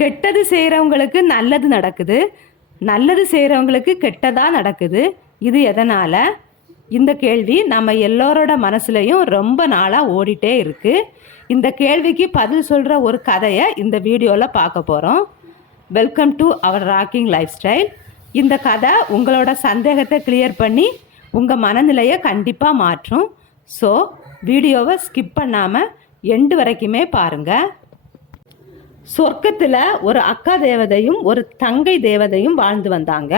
கெட்டது செய்கிறவங்களுக்கு நல்லது நடக்குது. நல்லது செய்கிறவங்களுக்கு கெட்டதாக நடக்குது. இது எதனால்? இந்த கேள்வி நம்ம எல்லோரோட மனசுலையும் ரொம்ப நாளாக ஓடிட்டே இருக்குது இந்த கேள்விக்கு பதில் சொல்கிற ஒரு கதையை இந்த வீடியோவில் பார்க்க போகிறோம் welcome to our rocking lifestyle இந்த கதை உங்களோட சந்தேகத்தை கிளியர் பண்ணி உங்கள் மனநிலையை கண்டிப்பாக மாற்றும். ஸோ வீடியோவை ஸ்கிப் பண்ணாமல் எண்டு வரைக்குமே பாருங்கள் சொர்க்கத்தில் ஒரு அக்கா தேவதையும் ஒரு தங்கை தேவதையும் வாழ்ந்து வந்தாங்க.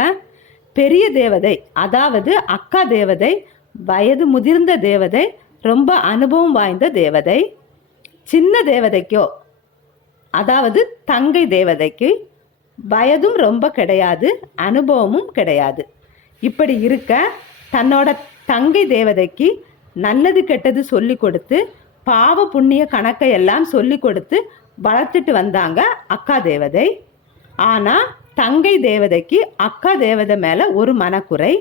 பெரிய தேவதை அதாவது அக்கா தேவதை வயது முதிர்ந்த தேவதை ரொம்ப அனுபவம் வாய்ந்த தேவதை. சின்ன தேவதைக்கோ அதாவது தங்கை தேவதைக்கு வயதும் ரொம்ப கிடையாது அனுபவமும் கிடையாது. இப்படி இருக்க தன்னோட தங்கை தேவதைக்கு நல்லது கெட்டது சொல்லி கொடுத்து பாவ புண்ணிய கணக்கை எல்லாம் சொல்லி கொடுத்து வளர்த்துட்டு வந்தாங்க அக்கா தேவதை. ஆனால் தங்கை தேவதைக்கு அக்கா தேவதை மேலே ஒரு மனக்குறை.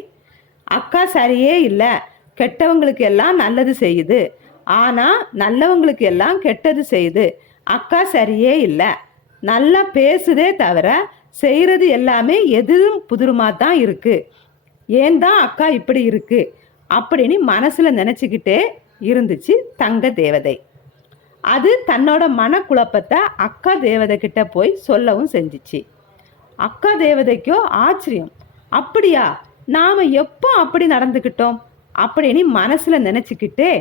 அக்கா சரியே இல்லை. கெட்டவங்களுக்கு எல்லாம் நல்லது செய்யுது. ஆனால் நல்லவங்களுக்கு எல்லாம் கெட்டது செய்யுது. அக்கா சரியே இல்லை. நல்லா பேசுதே தவிர செய்கிறது எல்லாமே எதிரும் புதுருமா தான் இருக்குது ஏன் தான் அக்கா இப்படி இருக்குது அப்படின்னு மனசில் நினச்சிக்கிட்டே இருந்துச்சு தங்க தேவதை. அது தன்னோட மனக்குழப்பத்தை அக்கா தேவதை கிட்ட போய் சொல்லவும் செஞ்சிச்சு. அக்கா தேவதைக்கோ ஆச்சரியம். அப்படியா? நாம் எப்போ அப்படி நடந்துக்கிட்டோம் அப்படின்னு மனசில் நினச்சிக்கிட்டே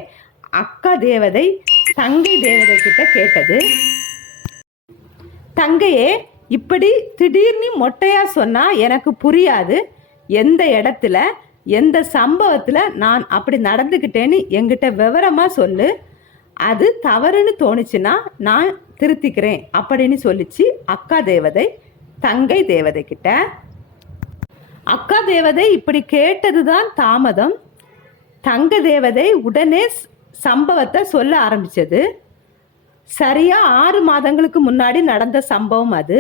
அக்கா தேவதை தங்கை தேவதை கிட்ட கேட்டது. தங்கையே இப்படி திடீர்னு மொட்டையா சொன்னா எனக்கு புரியாது. எந்த இடத்துல எந்த சம்பவத்தில் நான் அப்படி நடந்துக்கிட்டேன்னு எங்கிட்ட விவரமா சொல்லு. அது தவறுன்னு தோணுச்சுன்னா நான் திருத்திக்கிறேன் அப்படின்னு சொல்லிச்சு அக்கா தேவதை தங்கை தேவதை கிட்ட. அக்கா தேவதை இப்படி கேட்டதுதான் தாமதம். தங்க தேவதை உடனே சம்பவத்தை சொல்ல ஆரம்பிச்சது. சரியா ஆறு மாதங்களுக்கு முன்னாடி நடந்த சம்பவம் அது.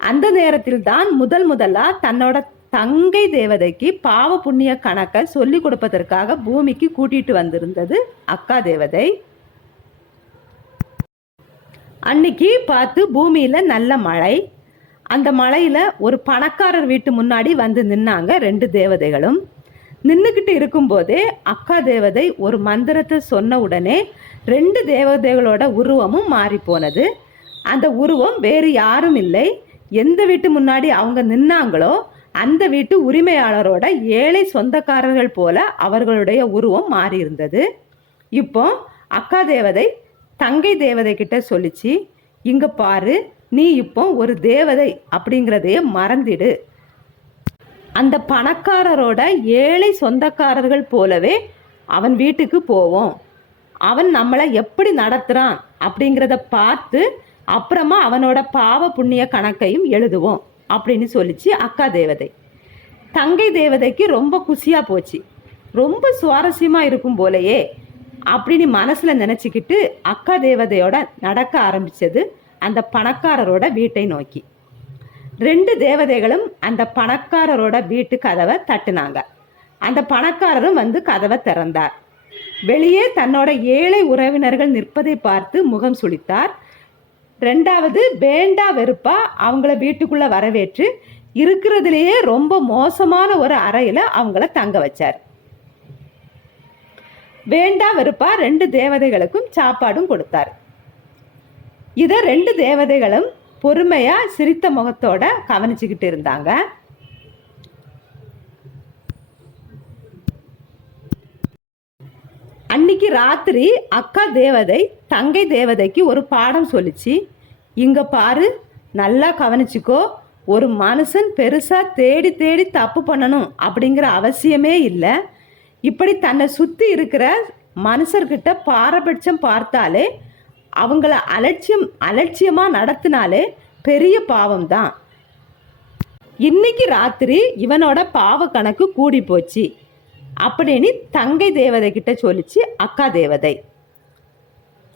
அந்த நேரத்தில் தான் முதல் முதலா தன்னோட தங்கை தேவதைக்கு பாவ புண்ணிய கணக்கை சொல்லி கொடுப்பதற்காக பூமிக்கு கூட்டிட்டு வந்திருந்தது அக்கா தேவதை. அன்னைக்கு பார்த்து பூமியில நல்ல மழை. அந்த மழையில ஒரு பணக்காரர் வீட்டு முன்னாடி வந்து நின்னாங்க ரெண்டு தேவதைகளும். நின்றுக்கிட்டு இருக்கும்போதே அக்கா தேவதை ஒரு மந்திரத்தை சொன்ன உடனே ரெண்டு தேவதைகளோட உருவமும் மாறி போனது. அந்த உருவம் வேறு யாரும் இல்லை. எந்த வீட்டு முன்னாடி அவங்க நின்னாங்களோ அந்த வீட்டு உரிமையாளரோட ஏழை சொந்தக்காரர்கள் போல அவர்களுடைய உருவம் மாறி இருந்தது இப்போ அக்கா தேவதை தங்கை தேவதை கிட்ட சொல்லிச்சு இங்க பாரு நீ இப்போ ஒரு தேவதை அப்படிங்கிறதையே மறந்திடு. அந்த பணக்காரரோட ஏழை சொந்தக்காரர்கள் போலவே அவன் வீட்டுக்கு போவோம். அவன் நம்மளை எப்படி நடத்துகிறான் அப்படிங்கிறத பார்த்து அப்புறமா அவனோட பாவ புண்ணிய கணக்கையும் எழுதுவோம் அப்படின்னு சொல்லிச்சு அக்கா தேவதை. தங்கை தேவதைக்கு ரொம்ப குஷியாக போச்சு. ரொம்ப சுவாரஸ்யமாக இருக்கும் போலயே அப்படின்னு மனசில் நினச்சிக்கிட்டு அக்கா தேவதையோட நடக்க ஆரம்பிச்சது அந்த பணக்காரரோட வீட்டை நோக்கி. ரெண்டு தேவதைகளும் அந்த பணக்காரரோட வீட்டு கதவை தட்டுனாங்க. அந்த பணக்காரரும் வந்து கதவை திறந்தார். வெளியே தன்னோட ஏழை உறவினர்கள் நிற்பதை பார்த்து முகம் சுளித்தார். ரெண்டாவது வேண்டா வெறுப்பா அவங்கள வீட்டுக்குள்ள வரவேற்று இருக்கிறதுலேயே ரொம்ப மோசமான ஒரு அறையில் அவங்கள தங்க வச்சார். வேண்டா வெறுப்பா ரெண்டு தேவதைகளுக்கும் சாப்பாடும் கொடுத்தார். இதை ரெண்டு தேவதைகளும் பொறுமையா சிரித்த முகத்தோட கவனிச்சுக்கிட்டு இருந்தாங்க. அன்னைக்கு ராத்திரி அக்கா தேவதை தங்கை தேவதைக்கு ஒரு பாடம் சொல்லிச்சு. இங்க பாரு நல்லா கவனிச்சுக்கோ ஒரு மனுஷன் பெருசா தேடி தேடி தப்பு பண்ணணும் அப்படிங்கிற அவசியமே இல்லை. இப்படி தன்னை சுற்றி இருக்கிற மனுஷர்கிட்ட பாரபட்சம் பார்த்தாலே அவங்கள அலட்சியம் அலட்சியமாக நடத்தினாலே பெரிய பாவம் தான் இன்னைக்கு ராத்திரி இவனோட பாவ கணக்கு கூடி போச்சு. அப்படின்னு தங்கை தேவதை கிட்ட சொல்லிச்சு அக்கா தேவதை.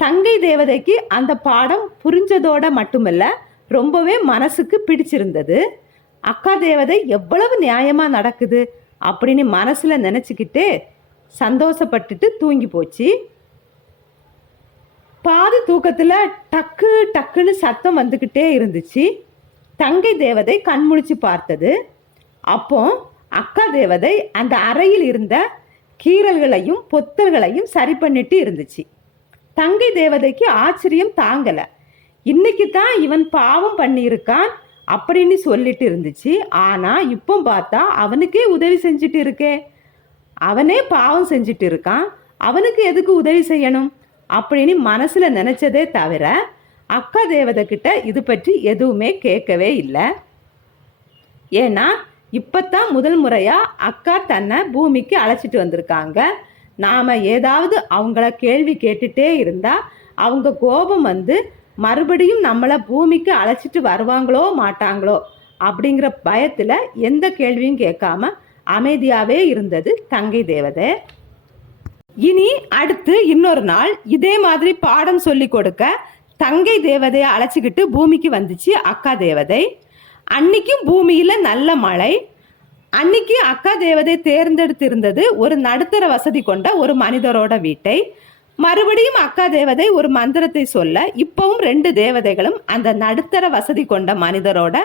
தங்கை தேவதைக்கு அந்த பாடம் புரிஞ்சதோட மட்டுமல்ல ரொம்பவே மனசுக்கு பிடிச்சிருந்தது. அக்கா தேவதை எவ்வளவு நியாயமாக நடக்குது? அப்படின்னு மனசில் நினச்சிக்கிட்டு சந்தோஷப்பட்டுட்டு தூங்கி போச்சு. பாதி தூக்கத்தில் டக்கு டக்குன்னு சத்தம் வந்துக்கிட்டே இருந்துச்சு. தங்கை தேவதை கண்முழிச்சு பார்த்தது. அப்போ அக்கா தேவதை அந்த அறையில் இருந்த கீறல்களையும் பொத்தல்களையும் சரி பண்ணிட்டு இருந்துச்சு. தங்கை தேவதைக்கு ஆச்சரியம் தாங்கலை. இன்னைக்கு தான் இவன் பாவம் பண்ணியிருக்கான். அப்படின்னு சொல்லிட்டு இருந்துச்சு. ஆனால் இப்போ பார்த்தா அவனுக்கே உதவி செஞ்சுட்டு இருக்கே. அவனே பாவம் செஞ்சுட்டு இருக்கான். அவனுக்கு எதுக்கு உதவி செய்யணும்? அப்படின்னு மனசில் நினச்சதே தவிர அக்கா தேவதை கிட்ட இது பற்றி எதுவுமே கேட்கவே இல்லை. ஏன்னா இப்போத்தான் முதல் முறையாக அக்கா தன்னை பூமிக்கு அழைச்சிட்டு வந்திருக்காங்க. நாம் ஏதாவது அவங்கள கேள்வி கேட்டுட்டே இருந்தால் அவங்க கோபம் வந்து மறுபடியும் நம்மளை பூமிக்கு அழைச்சிட்டு வருவாங்களோ மாட்டாங்களோ அப்படிங்கிற பயத்தில் எந்த கேள்வியும் கேட்காம அமைதியாகவே இருந்தது தங்கை தேவதை. இனி அடுத்து இன்னொரு நாள் இதே மாதிரி பாடம் சொல்லி கொடுக்க தங்கை தேவதையை அழைச்சிக்கிட்டு பூமிக்கு வந்துச்சு அக்கா தேவதை. அன்னைக்கும் பூமியில் நல்ல மழை. அன்னைக்கு அக்கா தேவதை தேர்ந்தெடுத்திருந்தது ஒரு நடுத்தர வசதி கொண்ட ஒரு மனிதரோட வீட்டை. மறுபடியும் அக்கா தேவதை ஒரு மந்திரத்தை சொல்ல இப்பவும் ரெண்டு தேவதைகளும் அந்த நடுத்தர வசதி கொண்ட மனிதரோட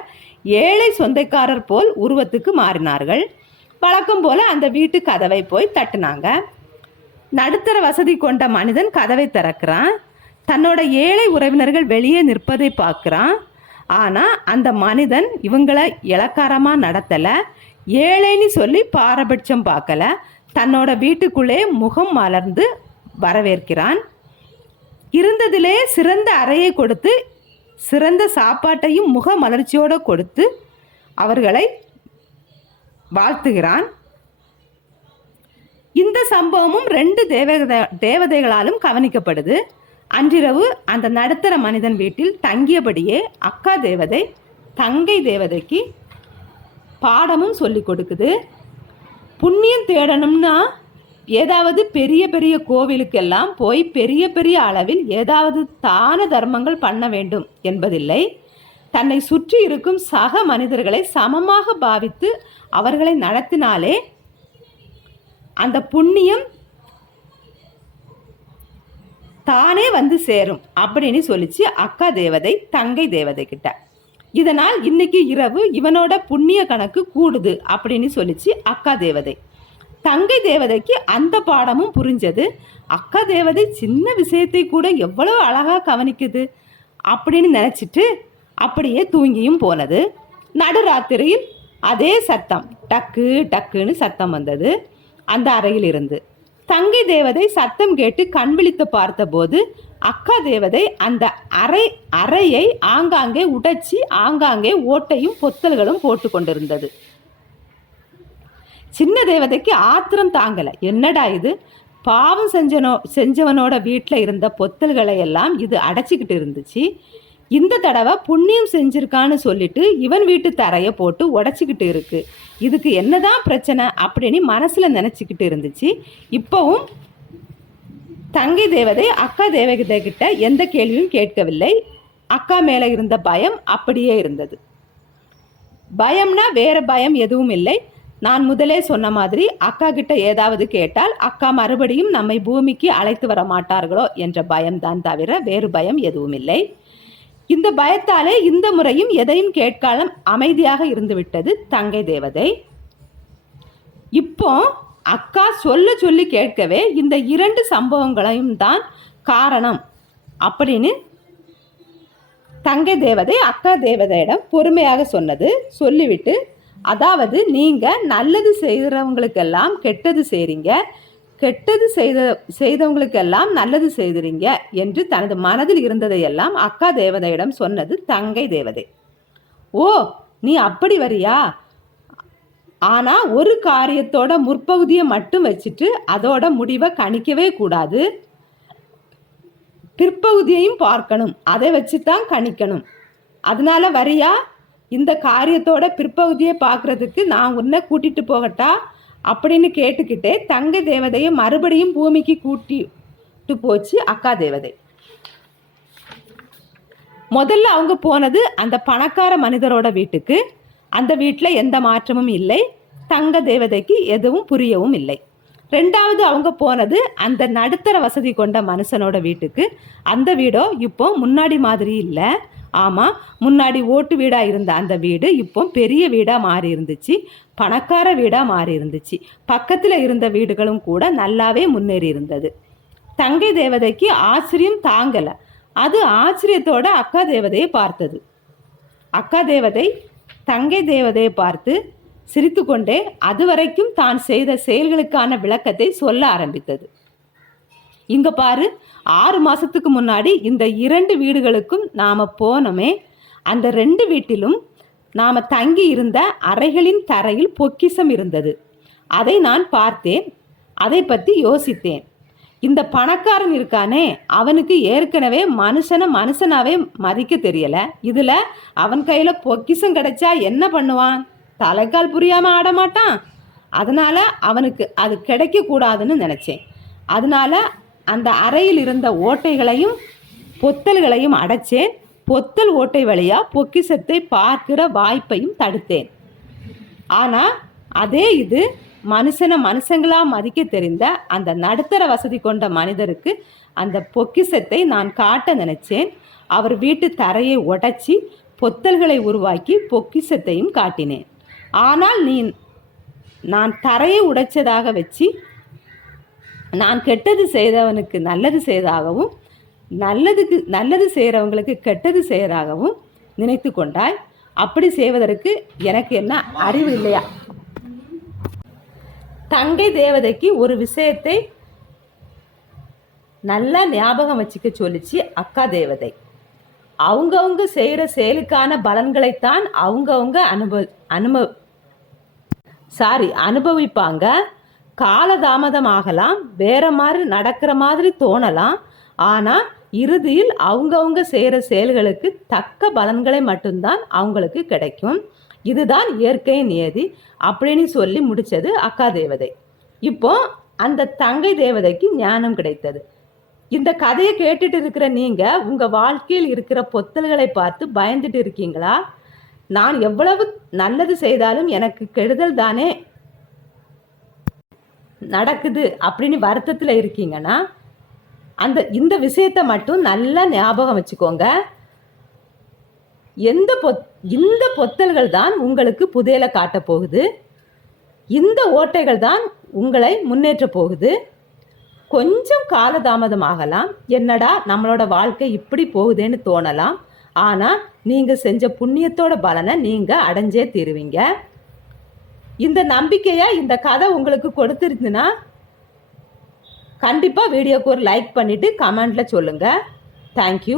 ஏழை சொந்தக்காரர் போல் உருவத்துக்கு மாறினார்கள். வழக்கம் போல அந்த வீட்டு கதவை போய் தட்டுனாங்க. நடுத்தர வசதி கொண்ட மனிதன் கதவை திறக்கிறான். தன்னோட ஏழை உறவினர்கள் வெளியே நிற்பதை பார்க்குறான். ஆனால் அந்த மனிதன் இவங்களை இலக்காரமாக நடத்தலை ஏழைன்னு சொல்லி பாரபட்சம் பார்க்கல. தன்னோட வீட்டுக்குள்ளே முகம் மலர்ந்து வரவேற்கிறான். இருந்ததிலே சிறந்த அறையை கொடுத்து சிறந்த சாப்பாட்டையும் முக மலர்ச்சியோடு கொடுத்து அவர்களை வாழ்த்துகிறான். இந்த சம்பவமும் ரெண்டு தேவதை தேவதைகளாலும் கவனிக்கப்படுது. அன்றிரவு அந்த நடுத்தர மனிதன் வீட்டில் தங்கியபடியே அக்கா தேவதை தங்கை தேவதைக்கு பாடமும் சொல்லி கொடுக்குது. புண்ணியம் தேடணும்னா ஏதாவது பெரிய பெரிய கோவிலுக்கெல்லாம் போய் பெரிய பெரிய அளவில் ஏதாவது தான தர்மங்கள் பண்ண வேண்டும் என்பதில்லை. தன்னை சுற்றி இருக்கும் சக மனிதர்களை சமமாக பாவித்து அவர்களை நடத்தினாலே அந்த புண்ணியம் தானே வந்து சேரும் அப்படின்னு சொல்லிச்சு அக்கா தேவதை தங்கை தேவதை கிட்ட. இதனால் இன்னைக்கு இரவு இவனோட புண்ணிய கணக்கு கூடுது அப்படின்னு சொல்லிச்சு அக்கா தேவதை. தங்கை தேவதைக்கு அந்த பாடமும் புரிஞ்சது. அக்கா தேவதை சின்ன விஷயத்தை கூட எவ்வளவு அழகாக கவனிக்குது அப்படின்னு நினச்சிட்டு அப்படியே தூங்கியும் போனது. நடுராத்திரியில் அதே சத்தம் டக்கு டக்குன்னு சத்தம் வந்தது அந்த அறையில் இருந்து தங்கை தேவதை சத்தம் கேட்டு கண் விழித்து பார்த்தபோது அக்கா தேவதை அந்த அறை அறையை ஆங்காங்கே உடைச்சி ஆங்காங்கே ஓட்டையும் பொத்தல்களும் போட்டு கொண்டிருந்தது சின்ன தேவதைக்கு ஆத்திரம் தாங்கலை. என்னடா இது? பாவம் செஞ்சனோ செஞ்சவனோட வீட்டில் இருந்த பொத்தல்களை எல்லாம் இது அடைச்சிக்கிட்டு இருந்துச்சு. இந்த தடவை புண்ணியம் செஞ்சிருக்கான்னு சொல்லிட்டு இவன் வீட்டு தரையை போட்டு உடச்சிக்கிட்டு இருக்கு. இதுக்கு என்னதான் பிரச்சனை அப்படின்னு மனசில் நினச்சிக்கிட்டு இருந்துச்சு. இப்போவும் தங்கை தேவதை அக்கா தேவதை கிட்ட எந்த கேள்வியும் கேட்கவில்லை. அக்கா மேலே இருந்த பயம் அப்படியே இருந்தது. பயம்னா வேற பயம் எதுவும் இல்லை. நான் முதலே சொன்ன மாதிரி அக்கா கிட்ட ஏதாவது கேட்டால் அக்கா மறுபடியும் நம்மை பூமிக்கு அழைத்து வர மாட்டார்களோ என்ற பயம்தான் தவிர வேறு பயம் எதுவும் இல்லை இந்த பயத்தாலே இந்த முறையும் எதையும் கேட்காலம் அமைதியாக இருந்துவிட்டது தங்கை தேவதை. இப்போ அக்கா சொல்ல சொல்லி கேட்கவே இந்த இரண்டு சம்பவங்களையும் தான் காரணம் அப்படின்னு தங்கை தேவதை அக்கா தேவதையிடம் பொறுமையாக சொன்னது. சொல்லிவிட்டு அதாவது நீங்கள் நல்லது செய்கிறவங்களுக்கெல்லாம் கெட்டது செய்கிறீங்க கெட்டது செய்த செய்தவங்களுக்கெல்லாம் நல்லது செய்துறீங்க என்று தனது மனதில் இருந்ததையெல்லாம் அக்கா தேவதையிடம் சொன்னது தங்கை தேவதை. ஓ நீ அப்படி வரியா? ஆனால் ஒரு காரியத்தோட முற்பகுதியை மட்டும் வச்சுட்டு அதோட முடிவை கணிக்கவே கூடாது. பிற்பகுதியையும் பார்க்கணும். அதை வச்சு தான் கணிக்கணும். அதனால வரியா? இந்த காரியத்தோட பிற்பகுதியை பார்க்கறதுக்கு நான் உன்னை கூட்டிட்டு போகட்டா? அப்படின்னு கேட்டுக்கிட்டே தங்க தேவதையை மறுபடியும் பூமிக்கு கூட்டிட்டு போச்சு அக்கா தேவதை. முதல்ல அவங்க போனது அந்த பணக்கார மனிதரோட வீட்டுக்கு. அந்த வீட்டில் எந்த மாற்றமும் இல்லை. தங்க தேவதைக்கு எதுவும் புரியவும் இல்லை. ரெண்டாவது அவங்க போனது அந்த நடுத்தர வசதி கொண்ட மனுஷனோட வீட்டுக்கு. அந்த வீடோ இப்போ முன்னாடி மாதிரி இல்லை. ஆமாம் முன்னாடி ஓட்டு வீடாக இருந்த அந்த வீடு இப்போ பெரிய வீடாக மாறி இருந்துச்சு பணக்கார வீடாக மாறி இருந்துச்சு. பக்கத்தில் இருந்த வீடுகளும் கூட நல்லாவே முன்னேறி இருந்தது. தங்கை தேவதைக்கு ஆச்சரியம் தாங்கலை. அது ஆச்சரியத்தோட அக்கா தேவதையை பார்த்தது. அக்கா தேவதை தங்கை தேவதையை பார்த்து சிரித்துக்கொண்டே அதுவரைக்கும் தான் செய்த செயல்களுக்கான விளக்கத்தை சொல்ல ஆரம்பித்தது. இங்க பாரு ஆறு மாசத்துக்கு முன்னாடி இந்த இரண்டு வீடுகளுக்கும் நாம போனோமே. அந்த ரெண்டு வீட்டிலும் நாம தங்கி இருந்த அறைகளின் தரையில் பொக்கிஷம் இருந்தது. அதை நான் பார்த்தேன் அதை பற்றி யோசித்தேன். இந்த பணக்காரன் இருக்கானே அவனுக்கு ஏற்கனவே மனுஷனை மனுஷனாவே மதிக்க தெரியல. இதுல அவன் கையில பொக்கிஷம் கிடைச்சா என்ன பண்ணுவான்? தலைக்கால் புரியாம ஆட மாட்டான் அதனால அவனுக்கு அது கிடைக்க கூடாதுன்னு நினைச்சேன். அதனால அந்த அறையில் இருந்த ஓட்டைகளையும் பொத்தல்களையும் அடைச்சேன். பொத்தல் ஓட்டை வழியா பொக்கிஷத்தை பார்க்கிற வாய்ப்பையும் தடுத்தேன். ஆனா அதே இது மனுஷனை மனுஷங்களா மதிக்க தெரிந்த அந்த நடுத்தர வசதி கொண்ட மனிதருக்கு அந்த பொக்கிஷத்தை நான் காட்ட நினைச்சேன். அவர் வீட்டு தரையை உடைச்சி பொத்தல்களை உருவாக்கி பொக்கிஷத்தையும் காட்டினேன். ஆனால் நீ நான் தரையை உடைச்சதாக வச்சு நான் கெட்டது செய்தவனுக்கு நல்லது செய்ததாகவும் நல்லதுக்கு நல்லது செய்கிறவங்களுக்கு கெட்டது செய்கிறாகவும் நினைத்து கொண்டாய். அப்படி செய்வதற்கு எனக்கு என்ன அறிவு இல்லையா? தங்கை தேவதைக்கு ஒரு விஷயத்தை நல்லா ஞாபகம் வச்சுக்க சொல்லிச்சு அக்கா தேவதை. அவங்கவுங்க செய்கிற செயலுக்கான பலன்களைத்தான் அவங்கவுங்க அனுபவ அனுபவ சாரி அனுபவிப்பாங்க. காலதாமதம் ஆகலாம் வேற மாதிரி நடக்கிற மாதிரி தோணலாம். ஆனால் இறுதியில் அவங்கவுங்க செய்கிற செயல்களுக்கு தக்க பலன்களை மட்டும்தான் அவங்களுக்கு கிடைக்கும். இதுதான் இயற்கை நியதி அப்படின்னு சொல்லி முடித்தது அக்கா தேவதை. இப்போ அந்த தங்கை தேவதைக்கு ஞானம் கிடைத்தது. இந்த கதையை கேட்டுட்டு இருக்கிற நீங்கள் உங்கள் வாழ்க்கையில் இருக்கிற பொத்தல்களை பார்த்து பயந்துட்டு இருக்கீங்களா? நான் எவ்வளவு நல்லது செய்தாலும் எனக்கு கெடுதல் தானே? நடக்குது அப்படின்னு வருத்தத்தில் இருக்கீங்கன்னா அந்த இந்த விஷயத்தை மட்டும் நல்லா ஞாபகம் வச்சுக்கோங்க. எந்த பொத் இந்த பொத்தல்கள் தான் உங்களுக்கு புதையலை காட்டப் போகுது. இந்த ஓட்டைகள் தான் உங்களை முன்னேற்ற போகுது. கொஞ்சம் காலதாமதமாகலாம். என்னடா நம்மளோட வாழ்க்கை இப்படி போகுதேன்னு தோணலாம். ஆனால் நீங்கள் செஞ்ச புண்ணியத்தோட பலனை நீங்கள் அடைஞ்சே தீருவீங்க. இந்த நம்பிக்கையை இந்த கதை உங்களுக்கு கொடுத்துருந்துன்னா கண்டிப்பாக வீடியோக்கு ஒரு லைக் பண்ணிவிட்டு கமெண்டில் சொல்லுங்கள் தேங்க்யூ